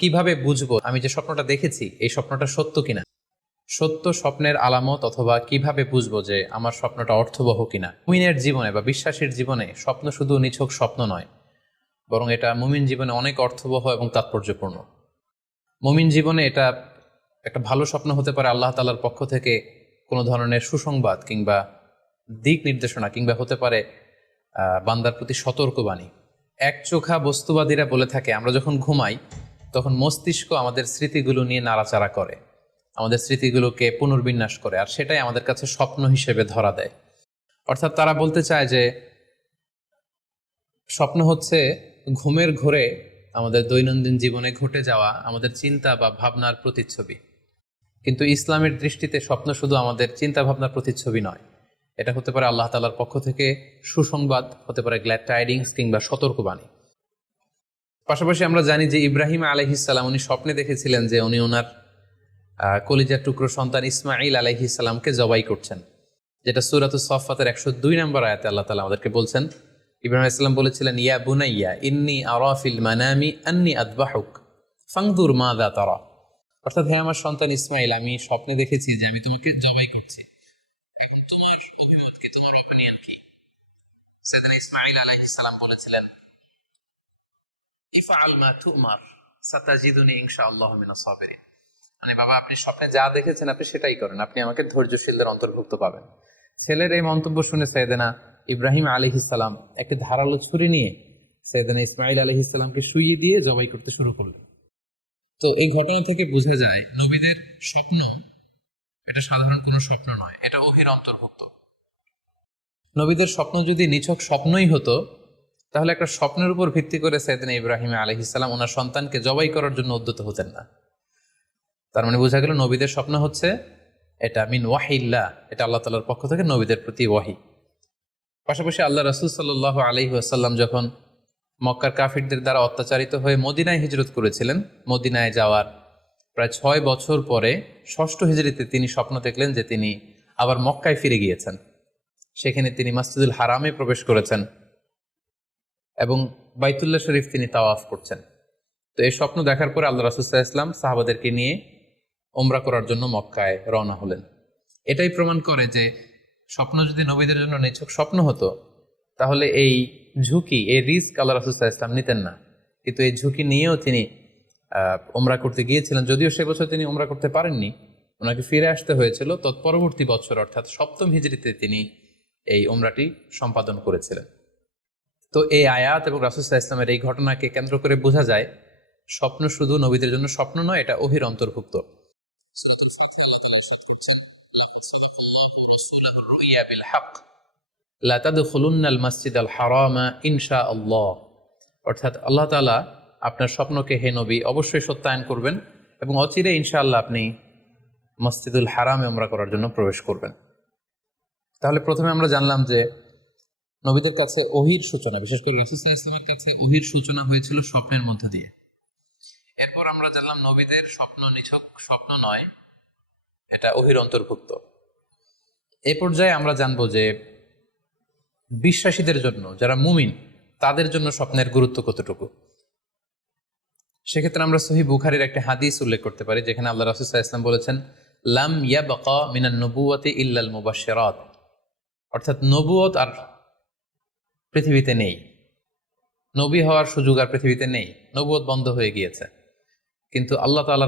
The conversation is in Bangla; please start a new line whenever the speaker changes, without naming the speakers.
কীভাবে বুঝব আমি যে স্বপ্নটা দেখেছি, এই স্বপ্নটা সত্য কিনা? সত্য স্বপ্নের আলামত অথবা কীভাবে বুঝব যে আমার স্বপ্নটা অর্থবহ কিনা? মুমিনের জীবনে বা বিশ্বাসীর জীবনে স্বপ্ন শুধু নিছক স্বপ্ন নয়, বরং এটা মুমিন জীবনে অনেক অর্থবহ এবং তাৎপর্যপূর্ণ। মুমিন জীবনে এটা একটা ভালো স্বপ্ন হতে পারে আল্লাহ তালার পক্ষ থেকে কোনো ধরনের সুসংবাদ কিংবা দিক নির্দেশনা কিংবা হতে পারে বান্দার প্রতি সতর্কবাণী। এক চোখা বস্তুবাদীরা বলে থাকে, আমরা যখন ঘুমাই তখন মস্তিষ্ক আমাদের স্মৃতিগুলো নিয়ে নাড়াচাড়া করে। আমাদের স্মৃতিগুলোকে পুনর্বিন্যাস করে, আর সেটাই আমাদের কাছে স্বপ্ন হিসেবে ধরা দেয়। অর্থাৎ তারা বলতে চায় যে, স্বপ্ন হচ্ছে ঘুমের ঘোরে আমাদের দৈনন্দিন জীবনে ঘটে যাওয়া আমাদের চিন্তা বা ভাবনার প্রতিচ্ছবি। কিন্তু ইসলামের দৃষ্টিতে স্বপ্ন শুধু আমাদের চিন্তা ভাবনার প্রতিচ্ছবি নয়। এটা হতে পারে আল্লাহ তালার পক্ষ থেকে সুসংবাদ, হতে পারে গ্ল্যাড টাইডিংস কিংবা সতর্কবাণী। পাশাপাশি আমরা জানি যে ইব্রাহিম আলহিসাল্লাম উনি স্বপ্নে দেখেছিলেন যে উনি ওনার কলিজার টুকরো সন্তান ইসমাইল আলহিসাল্লামকে জবাই করছেন, যেটা সুরাত সফাতের একশো দুই নম্বর আয়াতে আল্লাহ তালা আমাদেরকে বলছেন। ইব্রাহিম ইসলাম বলেছিলেন, ইয়া বুনাইয়া, ইন্নি আরাফিল মানামি আন্নি আদবাহুক, ফাংদুর মা দা তারা। অর্থাৎ হ্যাঁ আমার সন্তান ইসমাইল আমি স্বপ্নে দেখেছি যে আমি তোমাকে জবাই করছি। তোমার অভিমত কি তোমার কি সেদিন ইসমাইল আলাইহিস বলেছিলেন ইফআল মা তুমার সাতাজিদুনি ইনশাআল্লাহ মিনাস সাবিরিন। মানে বাবা, আপনি স্বপ্নে যা দেখেছেন আপনি সেটাই করেন। আপনি আমাকে ধৈর্যশীলদের অন্তর্ভুক্ত পাবেন। ছেলের এই মন্তব্য শুনে সৈয়দেনা ইব্রাহিম আলাইহিস সালাম একটি ধারালো ছুরি নিয়ে সৈয়দেনা ইসমাইল আলাইহিস সালামকে শুইয়ে দিয়ে জবাই করতে শুরু করলেন। তো এই ঘটনা থেকে বোঝা যায়, নবীদের স্বপ্ন এটা সাধারণ কোনো স্বপ্ন নয়, এটা ওহির অন্তর্ভুক্ত। নবীদের স্বপ্ন যদি নিছক স্বপ্নই হতো তাহলে একটা স্বপ্নের উপর ভিত্তি করে সৈয়দিন ইব্রাহিম আলহিসাল্লাম ওনার সন্তানকে জবাই করার জন্য উদ্যত হতেন না। তার মানে বোঝা গেল নবীদের স্বপ্ন হচ্ছে এটা মিন ওয়াহিল্লা এটা আল্লাহ তালার পক্ষ থেকে নবীদের প্রতি ওয়াহি। পাশাপাশি আল্লাহ রসুল সাল্লাহ আলহি আসাল্লাম যখন মক্কার কাফিরদের দ্বারা অত্যাচারিত হয়ে মদিনায় হিজরত করেছিলেন, মদিনায় যাওয়ার প্রায় ছয় বছর পরে ষষ্ঠ হিজরিতে তিনি স্বপ্ন দেখলেন যে তিনি আবার মক্কায় ফিরে গিয়েছেন। সেখানে তিনি মাসজিদুল হারামে প্রবেশ করেছেন। এবং বাইতুল্লাহ শরীফ তিনি তাওয়াফ করছেন। তো এই স্বপ্ন দেখার পরে আল্লাহ রাসুসাহ ইসলাম সাহাবাদেরকে নিয়ে ওমরা করার জন্য মক্কায় রওনা হলেন। এটাই প্রমাণ করে যে স্বপ্ন যদি নবীদের জন্য নিছক স্বপ্ন হতো, তাহলে এই ঝুঁকি, এই রিস্ক আল্লাহ রাসুসাহ ইসলাম নিতেন না। কিন্তু এই ঝুঁকি নিয়েও তিনি ওমরা করতে গিয়েছিলেন। যদিও সে বছর তিনি ওমরা করতে পারেননি, ওনাকে ফিরে আসতে হয়েছিল। তৎপরবর্তী বছর, অর্থাৎ সপ্তম হিজড়িতে তিনি এই ওমরাটি সম্পাদন করেছিলেন। তো এই আয়াত এবং রাসুসাহ ইসলামের এই ঘটনাকে কেন্দ্র করে বোঝা যায়, স্বপ্ন শুধু নবীদের জন্য স্বপ্ন নয়, এটা অহির অন্তর্ভুক্ত। অর্থাৎ আল্লাহ তালা আপনার স্বপ্নকে হে নবী অবশ্যই সত্যায়ন করবেন এবং অচিরে ইনশাআল্লাহ আপনি মসজিদুল হারামে আমরা করার জন্য প্রবেশ করবেন। তাহলে প্রথমে আমরা জানলাম যে নবীদের কাছে ওহির সূচনা, বিশেষ করে রাসুসাহ ইসলামের কাছে ওহির সূচনা হয়েছিল স্বপ্নের মধ্যে দিয়ে। এরপর আমরা জানলাম নবীদের স্বপ্ন নিছক স্বপ্ন নয়, এটা ওহির অন্তর্ভুক্ত। এ পর্যায়ে আমরা জানব যে বিশ্বাসীদের জন্য, যারা মুমিন, তাদের জন্য স্বপ্নের গুরুত্ব কতটুকু? সেক্ষেত্রে আমরা সহি বুখারির একটা হাদিস উল্লেখ করতে পারি, যেখানে আল্লাহ রাসুসাহ ইসলাম বলেছেন, লাম ইয়া বাকা মিনান নবুয়াতে ইল্লাল মুবাশশিরাত। অর্থাৎ নবুয়ত আর পৃথিবীতে নেই। নবী হওয়ার সুযোগ আর পৃথিবীতে নেই। নবুয়ত বন্ধ হয়ে গিয়েছে। কিন্তু আল্লাহ তাআলার